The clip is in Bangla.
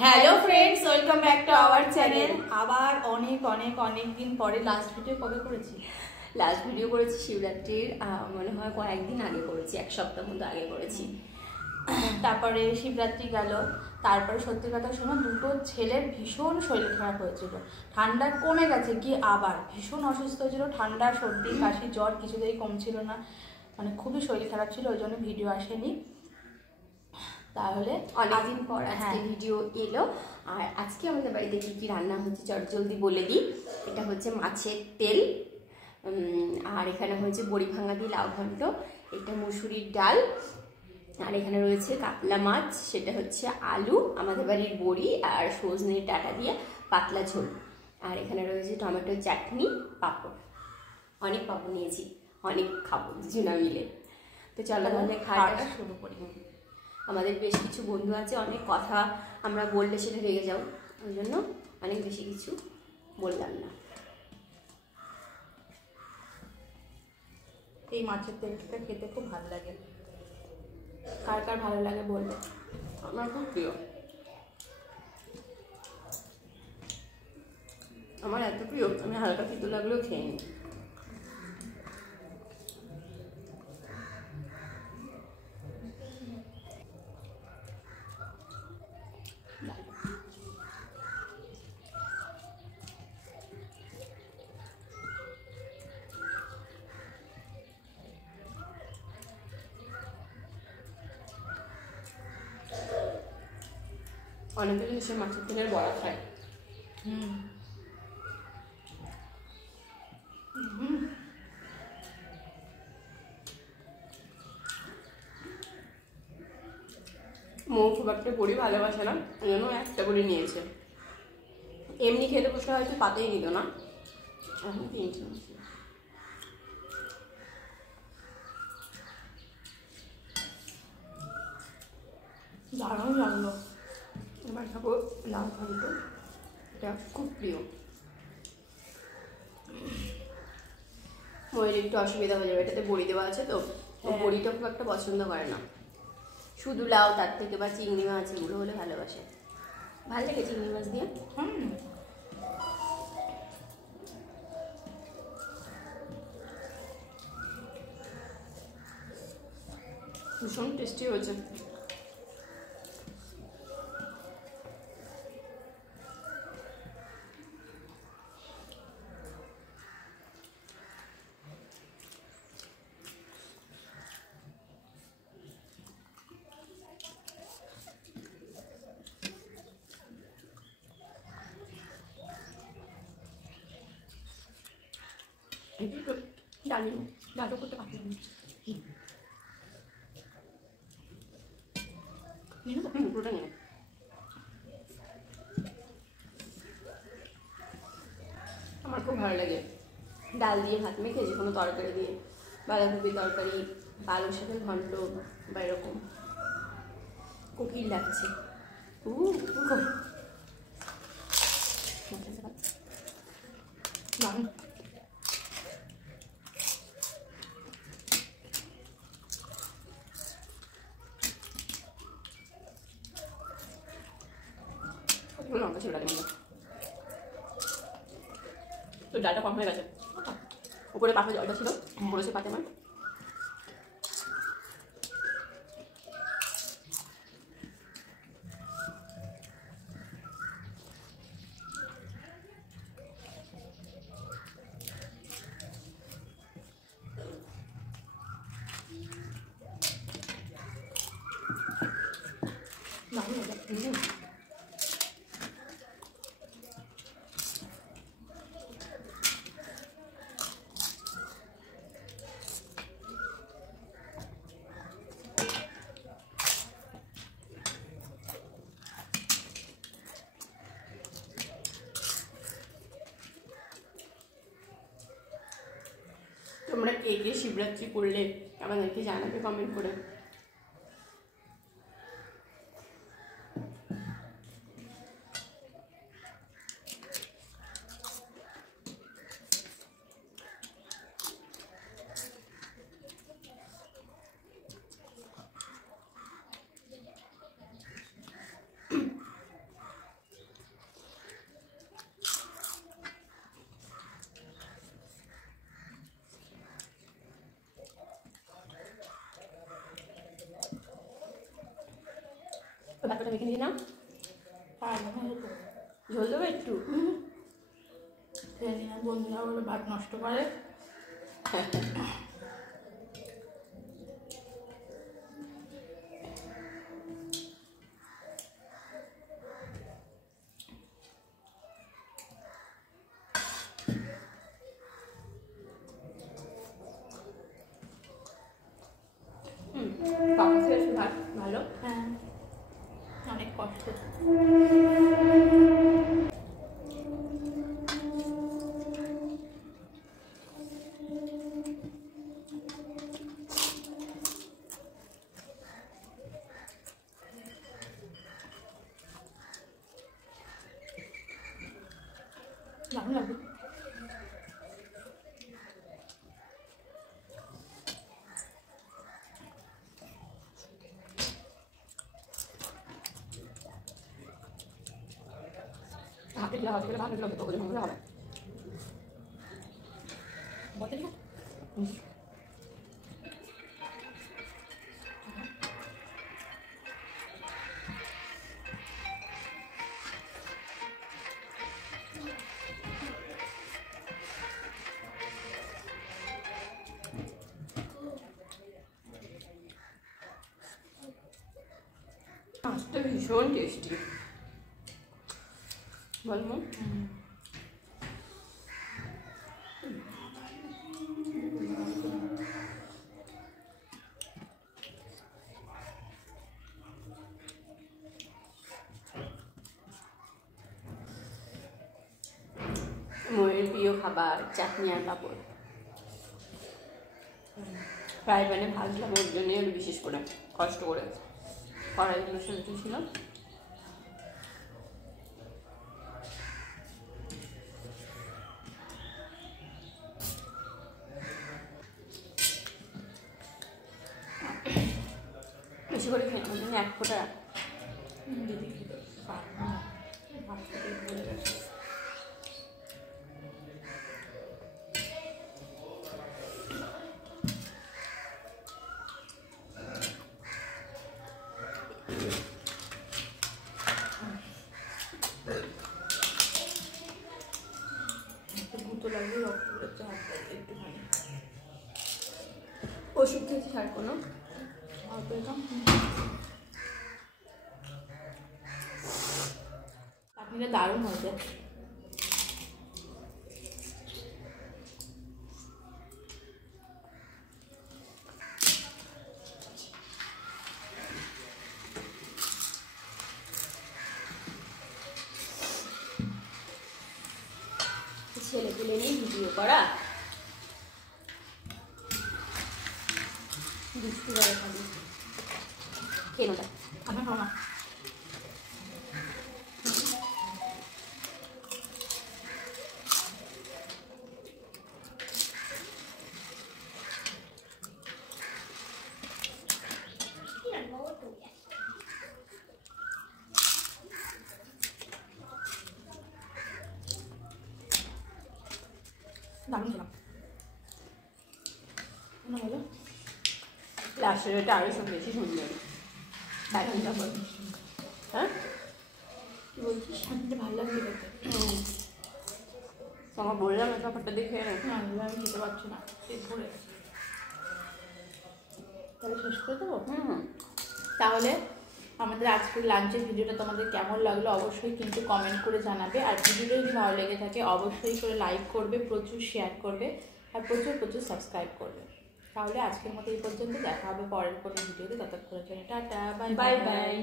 Hello friends, welcome back to our channel. আবার অনেক দিন পরে লাস্ট ভিডিও কবে করেছি? লাস্ট ভিডিও করেছি শিবরাত্রির মনে হয় কয়েকদিন আগে করেছি, এক সপ্তাহ মতো আগে করেছি। তারপরে শিবরাত্রি গেল। তারপরে সত্যি কথা শোনো, দুটো ছেলের ভীষণ শরীর খারাপ হয়েছিল। ঠান্ডা কমে গেছে, কি আবার ভীষণ অসুস্থ হয়েছিল। ঠান্ডা, সর্দি, কাশি, জ্বর কিছুতেই কমছিল না, মানে খুবই শরীর খারাপ ছিল, ওই জন্য ভিডিও আসেনি। তাহলে অনেকদিন পর আজকে ভিডিও এলো। আর আজকে আমাদের বাড়িতে কী কী রান্না হচ্ছে চটজলদি বলে দিই। এটা হচ্ছে মাছের তেল, আর এখানে হয়েছে বড়ি ভাঙা দিয়ে লাউ ঘন্ট, এটা মুসুরির ডাল, আর এখানে রয়েছে কাতলা মাছ, সেটা হচ্ছে আলু, আমাদের বাড়ির বড়ি আর সজনের ডাঁটা দিয়ে পাতলা ঝোল, আর এখানে রয়েছে টমেটো চাটনি, পাঁপড়। অনেক পাঁপড় নিয়েছি, অনেক খাবো দুজনা মিলে। তো চলো তাহলে খাওয়াটা শুরু করি। আমাদের বেশ কিছু বন্ধু আছে, অনেক কথা আমরা বললে সেটা রেগে যাও, ওই জন্য অনেক বেশি কিছু বললাম না। এই মাছের তেলটা খেতে খুব ভালো লাগে, কার কার ভালো লাগে বলবে। আমার খুব প্রিয়, আমার এত প্রিয় আমি হালকা তিতো লাগলেও খেয়ে নিই। অনেকে সে মাছের তেলের বড়া খায়। মৌ খুব একটা বড়ি ভালোবাসে না, ওই জন্য একটা বড়ি নিয়েছে। এমনি খেতে বসলে হয়তো পাতেই নিত না, এখন কিনছে। দারুণ লাগলো। এবার খাবো লাউ ঘন্ট, এটা খুব প্রিয়। ময়ের একটু অসুবিধা হয়ে যাবে, এটাতে বড়ি দেওয়া আছে তো, বড়িটা খুব একটা পছন্দ করে না। শুধু লাউ, তার থেকে বা চিংড়ি মাছ এগুলো হলে ভালোবাসে। ভালো লাগে চিংড়ি মাছ দিয়ে। ভীষণ টেস্টি হয়েছে। ডালিম ডালও করতে পারলাম পুরোটা নিয়ে। আমার খুব ভালো লাগে ডাল দিয়ে ভাত মেখে যে কোনো তরকারি দিয়ে, বাঁধাকপি তরকারি, পালং শাকের ঘন্ট বা এরকম। কোকিল লাগছে। লঙ্কা ছিল ডালের মধ্যে, তো ডালটা কম হয়ে গেছে। উপরে পাতা জলটা ছিল, পড়েছে পাতে আমার। তোমরা কে কে শিবরাত্রি করলে আমাদেরকে জানাবে কমেন্ট করে। খাবে কিন্তু না ঝোল দেবো একটু খেয়ে বন্ধুরা বলে ভাত নষ্ট করে। ভালো হ্যাঁ অনেক কষ্ট। দারুণ লাগবে। মাছটা ভীষণ টেস্টি বলবো। ময়ের প্রিয় খাবার চাটনি আর পাঁপড়। ফ্রাই প্যানে ভাজলাম ওর জন্যই আমি বিশেষ করে কষ্ট করে কড়াইগুলো সেদ্ধ ছিল। বেশি করে খেয়ে ওর জন্য এক ফোঁটা দিদি খেতে পারবো না, ভাত খেতে ভুলে গেছে। গুঁতো লাগবে, রক্ত বেরোচ্ছে হাত থেকে একটুখানি। ওষুধ খেয়েছিস আর কোনো? অল্প এরকম চাটনিটা দারুণ হয়েছে। ছেলেপুলে নিয়ে ভিডিও করা দুষ্টু করে খাবি কেনটা আমি খাও না। দারুণ খেলাম না বলো। লাস্টের এটা আরও সব বেশি সুন্দর। এখন যাবো হ্যাঁ কি বলছিস? শান্তিটা ভালো লাগছে খেতে। তোমাকে বললাম না ব্যাপারটা দেখে না এগুলো আমি খেতে পারছি না, পেট ভরে গেছে। তাহলে শেষ করে দেবো। তাহলে আমাদের আজকের লাঞ্চের ভিডিওটা তোমাদের কেমন লাগলো অবশ্যই কিন্তু কমেন্ট করে জানাবে। আর ভিডিওটা যদি ভালো লেগে থাকে অবশ্যই করে লাইক করবে, প্রচুর শেয়ার করবে আর প্রচুর প্রচুর সাবস্ক্রাইব করবে। তাহলে আজকের মতো এই পর্যন্ত, দেখা হবে পরের কোনো ভিডিওতে। ততক্ষণের জন্য টাটা, বাই বাই বাই।